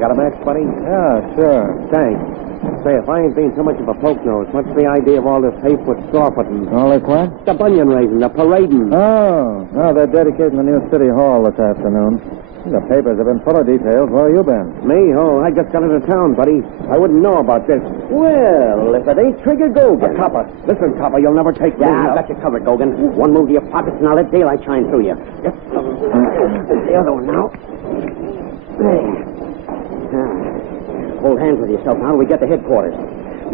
got a match, buddy? Yeah, sure. Thanks. Say, if I ain't being so much of a poke nose, what's the idea of all this hay-foot, straw-footing? All this what? The bunion raising, the parading. Oh, they're dedicating the new city hall this afternoon. The papers have been full of details. Where have you been? Me? Oh, I just got into town, buddy. I wouldn't know about this. Well, if it ain't Trigger Gogan. Copper. Listen, Copper, you'll never take me. Yeah, I've got you covered, Gogan. One move to your pockets and I'll let daylight shine through you. Just the other one now. There. Hold hands with yourself now till we get to headquarters.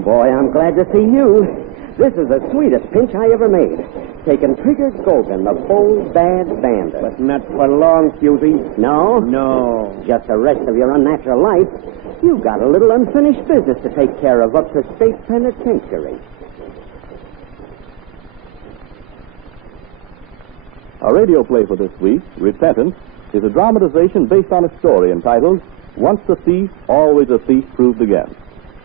Boy, I'm glad to see you. This is the sweetest pinch I ever made. Taking Trigger Gogan, the bold, bad bandit. But not for long, Fusey. No? No. Just the rest of your unnatural life. You got a little unfinished business to take care of up to State Penitentiary. Our radio play for this week, Repentance, is a dramatization based on a story entitled Once a Thief, Always a Thief Proved Again.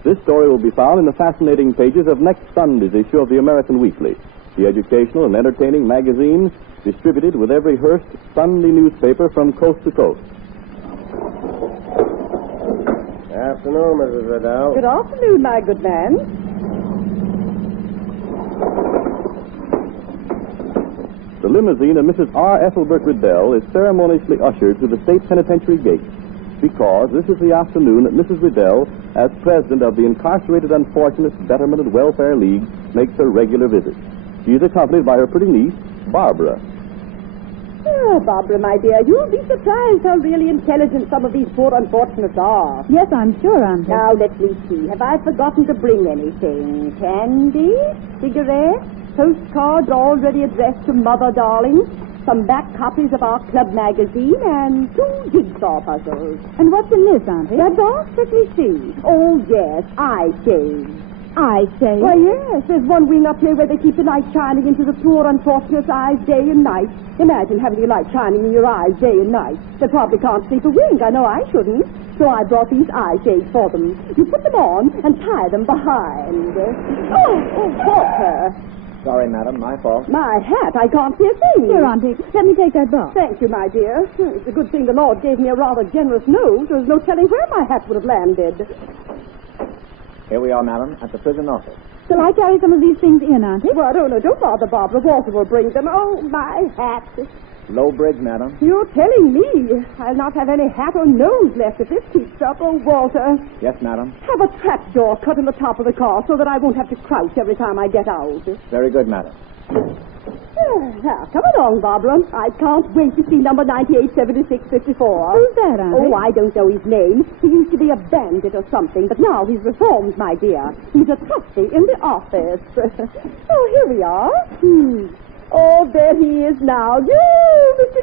This story will be found in the fascinating pages of next Sunday's issue of the American Weekly, the educational and entertaining magazine distributed with every Hearst Sunday newspaper from coast to coast. Afternoon, Mrs. Riddell. Good afternoon, my good man. The limousine of Mrs. R. Ethelbert Riddell is ceremoniously ushered to the State Penitentiary gate because this is the afternoon that Mrs. Riddell, as president of the Incarcerated Unfortunates Betterment and Welfare League, makes her regular visit. She is accompanied by her pretty niece, Barbara. Oh, Barbara, my dear, you'll be surprised how really intelligent some of these poor unfortunates are. Yes, I'm sure, Auntie. Now, let me see. Have I forgotten to bring anything? Candy? Cigarettes? Postcards already addressed to Mother Darling? Some back copies of our club magazine and 2 jigsaw puzzles. And what's in this, Auntie? That's all. Let me see. Oh, yes, eye shades. I say. Why, yes, there's one wing up here where they keep the light shining into the poor unfortunate's eyes day and night. Imagine having the light shining in your eyes day and night. They probably can't sleep a wink. I know I shouldn't. So I brought these eye shades for them. You put them on and tie them behind. Oh, Walter. Sorry, madam. My fault. My hat. I can't see a thing. Here, Auntie, let me take that box. Thank you, my dear. It's a good thing the Lord gave me a rather generous nose. There's no telling where my hat would have landed. Here we are, madam, at the prison office. Shall I carry some of these things in, Auntie? Well, don't bother, Barbara. Walter will bring them. Oh, my hat. Low bridge, madam. You're telling me I'll not have any hat or nose left if this keeps up. Oh, Walter, Yes, madam. have a trapdoor cut in the top of the car so that I won't have to crouch every time I get out. Very good, madam. Now, come along, Barbara. I can't wait to see number 987654. Who's that, Auntie? Oh, I don't know his name. He used to be a bandit or something, but now he's reformed, my dear. He's a trustee in the office. Oh, here we are. Oh, there he is now. You, Mr.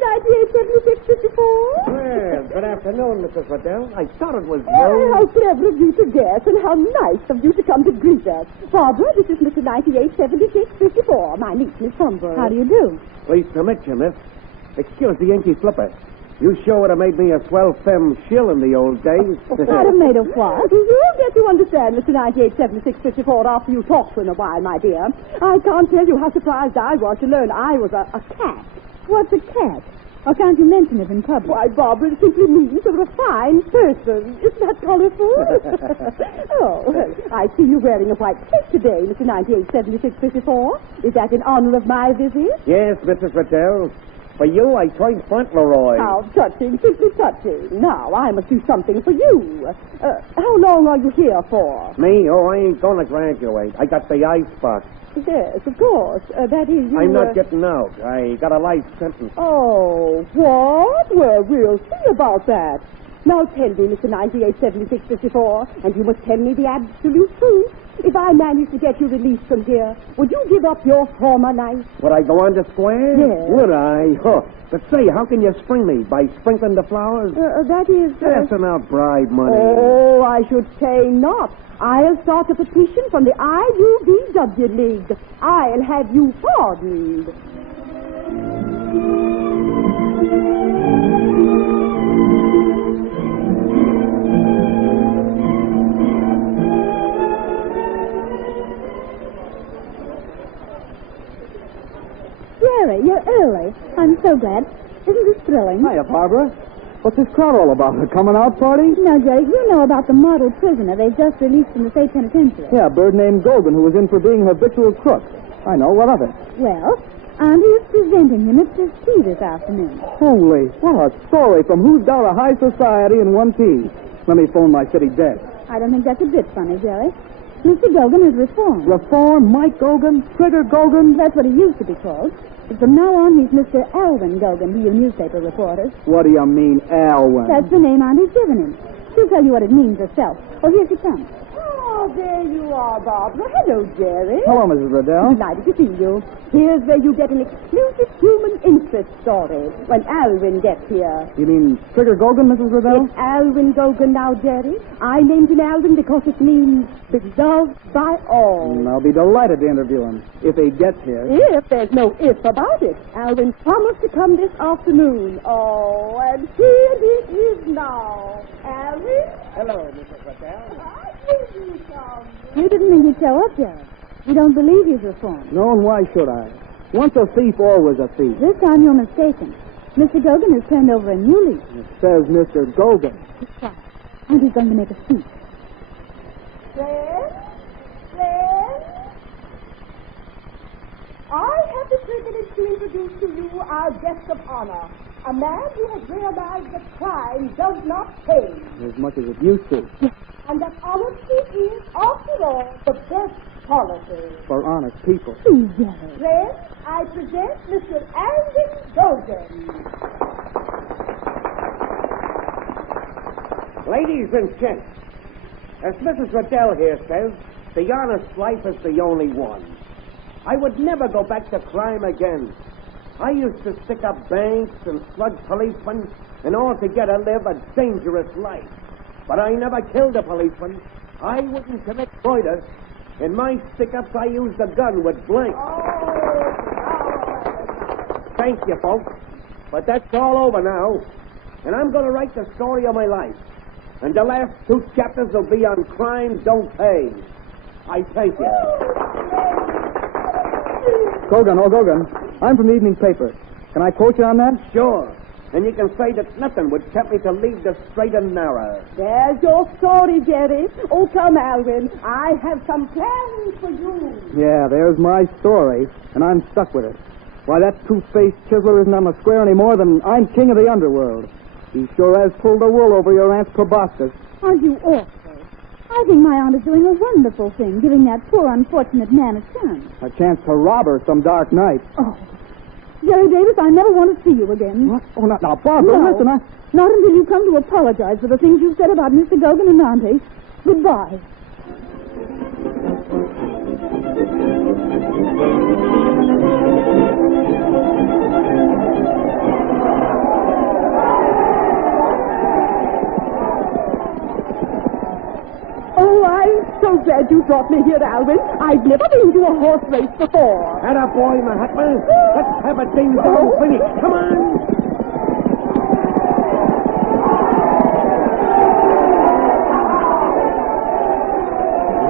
987654. Well, good afternoon, Mrs. Riddell. I thought it was Oh, you. how clever of you to guess, and how nice of you to come to greet us. Barbara, this is Mr. 987654, my niece, Miss Humber. How do you do? Pleased to meet you, miss. Excuse the Yankee flipper. You sure would have made me a swell femme shill in the old days. I'd have made a what? You'll get to understand, Mr. 987654, after you talk to him a while, my dear. I can't tell you how surprised I was to learn I was a cat. What's a cat? Or can't you mention it in public? Why, Barbara, it simply means you're a fine person. Isn't that colorful? Oh, well, I see you wearing a white cape today, Mr. 987654. Is that in honor of my visit? Yes, Mrs. Riddell. For you, I tried Fauntleroy. How touching, simply touching. Now, I must do something for you. How long are you here for? Me? Oh, I ain't going to graduate. I got the icebox. Yes, of course. That is, you... I'm not getting out. I got a life sentence. Oh, what? Well, we'll see about that. Now tell me, Mr. 987654, and you must tell me the absolute truth. If I manage to get you released from here, would you give up your former life? Would I go on to square? Yes. Would I? Huh. But say, how can you spring me? By sprinkling the flowers? That is... Passing out bribe money. Oh, I should say not. I'll start a petition from the IUBW League. I'll have you pardoned. Jerry, you're early. I'm so glad. Isn't this thrilling? Hiya, Barbara. What's this crowd all about? A coming out party? Now, Jerry, you know about the model prisoner they've just released from the state penitentiary. Yeah, a bird named Gogan who was in for being a habitual crook. I know. What of it? Well, Auntie is presenting him at the tea this afternoon. Holy, what a story from Who's Got a High Society in one piece. Let me phone my city desk. I don't think that's a bit funny, Jerry. Mr. Gogan has reformed. Reform? Mike Gogan? Trigger Gogan? That's what he used to be called. But from now on, he's Mr. Alvin Gogan to you newspaper reporters. What do you mean, Alwyn? That's the name Auntie's given him. She'll tell you what it means herself. Oh, here she comes. Oh, there you are, Barbara. Hello, Jerry. Hello, Mrs. Riddell. Delighted to see you. Here's where you get an exclusive human interest story when Alvin gets here. You mean Trigger Gogan, Mrs. Riddell? It's Alvin Gogan now, Jerry. I named him Alvin because it means beloved by all. I'll be delighted to interview him, if he gets here. If there's no if about it. Alvin promised to come this afternoon. Oh, and here he is now. Alvin? Hello, Mrs. Riddell. Why did you come? You didn't think he'd show up, Jerry. You don't believe he's reformed. No, and why should I? Once a thief, always a thief. This time you're mistaken. Mr. Gogan has turned over a new leaf. It says Mr. Gogan. Auntie's going to make a speech. Friends, I have the privilege to introduce to you our guest of honor, a man who has realized that crime does not pay, As much as it used to. and that honesty is, after all, the best policy. For honest people. Please, Jerry. Friends, I present Mr. Alvin Gogan. Ladies and gents, as Mrs. Riddell here says, the honest life is the only one. I would never go back to crime again. I used to stick up banks and slug policemen and altogether live a dangerous life. But I never killed a policeman. I wouldn't commit murder. In my stick-ups, I used a gun with blanks. Thank you, folks. But that's all over now. And I'm going to write the story of my life. And the last 2 chapters will be on crime don't pay. I thank you. Gogan, oh, Gogan. I'm from the evening paper. Can I quote you on that? Sure. And you can say that nothing would tempt me to leave the straight and narrow. There's your story, Jerry. Oh, come, Alvin. I have some plans for you. Yeah, there's my story, and I'm stuck with it. Why, that two-faced chiseler isn't on the square any more than I'm king of the underworld. He sure has pulled the wool over your aunt's proboscis. Aren't you awful? I think my aunt is doing a wonderful thing, giving that poor, unfortunate man a chance. A chance to rob her some dark night. Oh, Jerry Davis, I never want to see you again. What? Oh, now, Barbara, No, listen, not until you come to apologize for the things you've said about Mr. Gogan and Auntie. Goodbye. Oh, I'm so glad you brought me here, Alvin. I've never been to a horse race before. Atta boy, Mahatma. Let's have a ding-dong finish. Come on.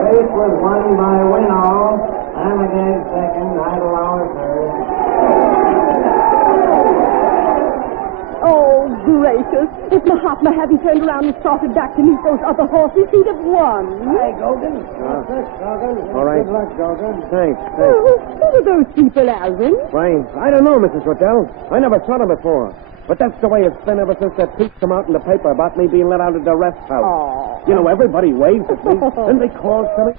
Race was won by Winall. I'm again second. Idle hour third. Oh, gracious. If Mahatma hadn't turned around and started back to meet those other horses, he'd have won. Hi, Gogan. Gogan. All right. Good luck, Gogan. Thanks. Oh, who are those people, Alvin? Why, I don't know, Mrs. Riddell. I never saw them before. But that's the way it's been ever since that piece come out in the paper about me being let out of the rest house. Oh. You know, everybody waves at me, and they call to me.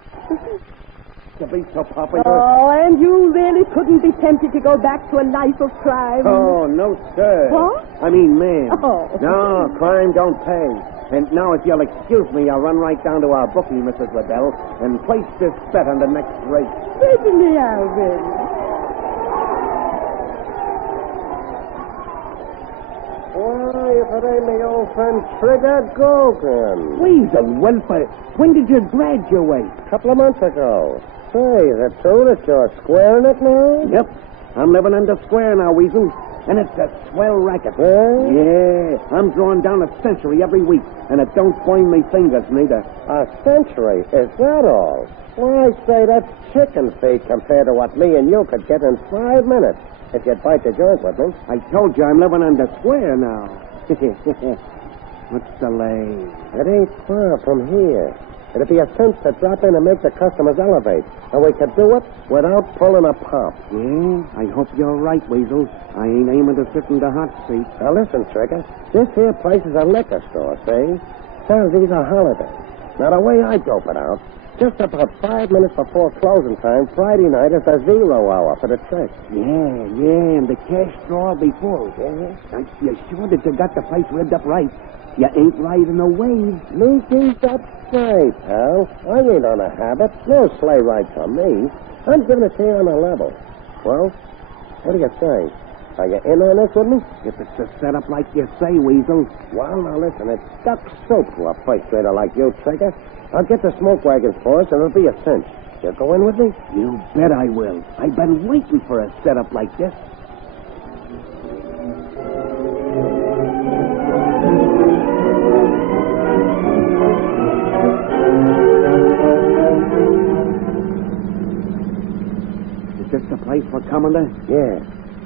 To be so popular. Oh, and you really couldn't be tempted to go back to a life of crime? Oh, no, sir. What? I mean, ma'am. Oh. No, crime don't pay. And now, if you'll excuse me, I'll run right down to our bookie, Mrs. Riddell, and place this bet on the next race. Certainly, Alvin. Why, if it ain't my old friend Trigger Gogan. Please, a welfare. When did you graduate? Couple of months ago. Say, is it true that you're squaring it now? Yep. I'm living on the square now, Weasel. And it's a swell racket. Yeah. I'm drawing down a century every week, and it don't burn me fingers, neither. A century? Is that all? Why, say, that's chicken feed compared to what me and you could get in 5 minutes if you'd bite the joint with me. I told you I'm living on the square now. What's the lay? It ain't far from here. It'd be a cinch to drop in and make the customers elevate. And we could do it without pulling a pop. Yeah, I hope you're right, Weasel. I ain't aiming to sit in the hot seat. Now listen, Trigger. This here place is a liquor store, see? Saturday's a holiday. Now the way I dope it out, just about 5 minutes before closing time, Friday night is the 0 hour for the trick. Yeah, and the cash drawer will be full. Yeah? Now, you sure that you got the place ribbed up right? You ain't riding a wave. Me think that's right, pal. I ain't on a habit. No sleigh rides on me. I'm giving it to you on a level. Well, what do you say? Are you in on this with me? If it's a setup like you say, Weasel. Well, now listen, it's duck soap to a first-grader like you, Trigger. I'll get the smoke wagons for us, and it'll be a cinch. You go in with me? You bet I will. I've been waiting for a setup like this. Is this the place we're coming to? Yeah.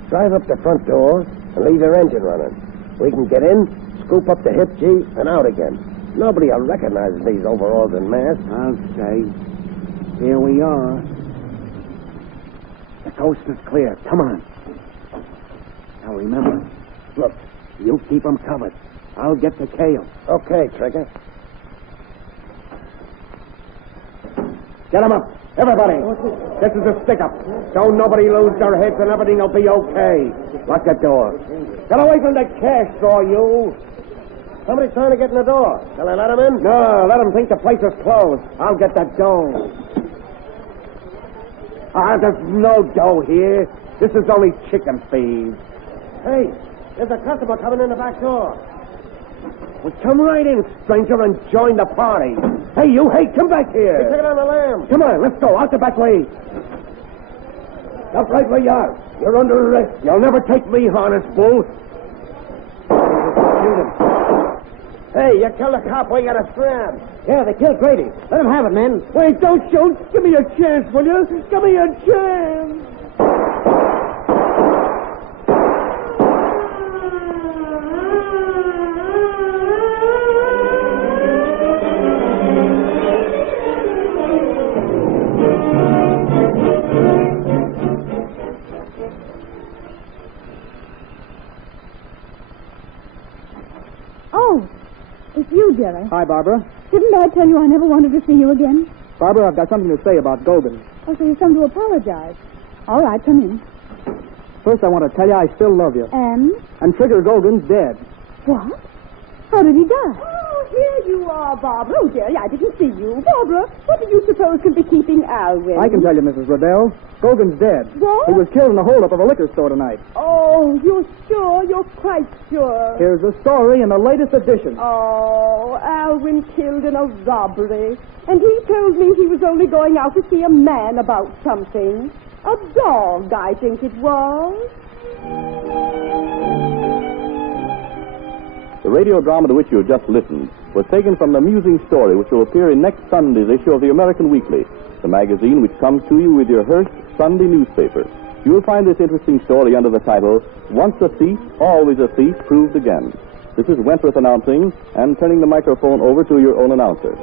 Drive up the front door and leave your engine running. We can get in, scoop up the hip G, and out again. Nobody will recognize these overalls and masks. Okay. Here we are. The coast is clear. Come on. Now remember, look, you keep 'em covered. I'll get the kale. Okay, Trigger. Get 'em up. Everybody. This is a stick-up. Don't nobody lose their heads and everything will be okay. Lock the door. Get away from the cash drawer, you. Somebody's trying to get in the door. Shall I let him in? No, let 'em think the place is closed. I'll get the dough. There's no dough here. This is only chicken thieves. Hey, there's a customer coming in the back door. Well, come right in, stranger, and join the party. Hey, you, come back He took here. it on the lamb. Come on, let's go, out the back way. Stop right where you are. You're under arrest. You'll never take me, honest bull. Shoot him. Hey, you killed a cop. We got a scram. Yeah, they killed Grady. Let him have it, men. Wait, don't shoot. Give me a chance, will you? Give me a chance. Oh, it's you, Jerry. Hi, Barbara. Didn't I tell you I never wanted to see you again? Barbara, I've got something to say about Gogan. Oh, so you've come to apologize. All right, come in. First, I want to tell you I still love you. And? Trigger Gogan's dead. What? How did he die? Oh, here you are, Barbara. Oh, Jerry, I didn't see you. Barbara, what do you suppose could be keeping Alwyn? I can tell you, Mrs. Riddell. Gogan's dead. What? He was killed in the holdup of a liquor store tonight. Oh, you're sure? You're quite sure? Here's the story in the latest edition. Oh, Alwyn killed in a robbery. And he told me he was only going out to see a man about something. A dog, I think it was. The radio drama to which you have just listened was taken from the amusing story which will appear in next Sunday's issue of the American Weekly, the magazine which comes to you with your Hearst Sunday newspaper. You will find this interesting story under the title, Once a Thief, Always a Thief Proved Again. This is Wentworth announcing and turning the microphone over to your own announcer.